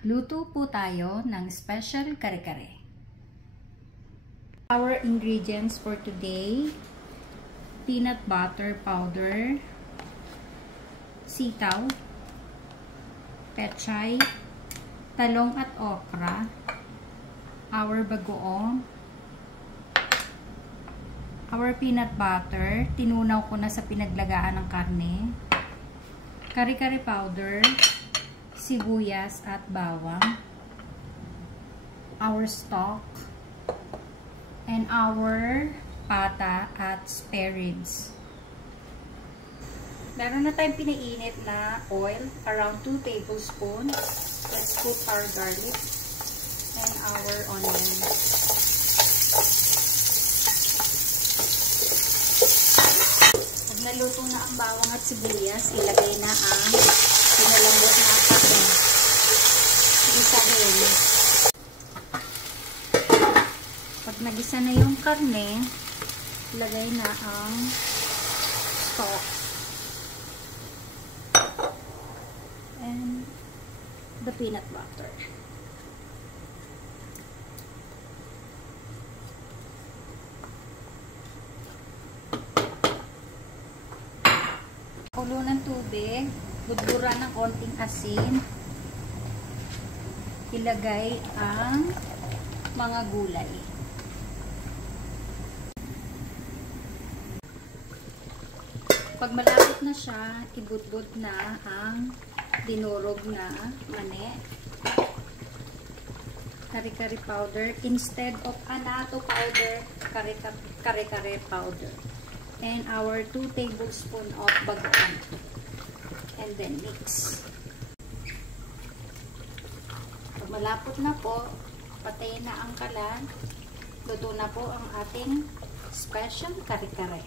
Luto po tayo ng special kare-kare. Our ingredients for today: peanut butter powder, sitaw, pechay, talong at okra, our bagoong, our peanut butter, tinunaw ko na sa pinaglagaan ng karne, kare-kare powder, sibuyas at bawang, our stock, and our pata at spare ribs. Meron na tayong pinainit na oil, around 2 tablespoons. Let's put our garlic and our onions. Pag naluto na ang bawang at sibuyas, ilagay na ang pinalambot na karne. Isahin. Pag nagisa na yung karne, ilagay na ang stock and the peanut butter. Kulo ng tubig, budburan ng konting asin, ilagay ang mga gulay. Pag malapit na siya, ibudbud na ang dinurog na mani, kare-kare powder instead of annatto powder, kare-kare powder, and our 2 tablespoons of bagoong, and then mix. Pag malapot na po, patayin na ang kalan, luto na po ang ating special kare-kare.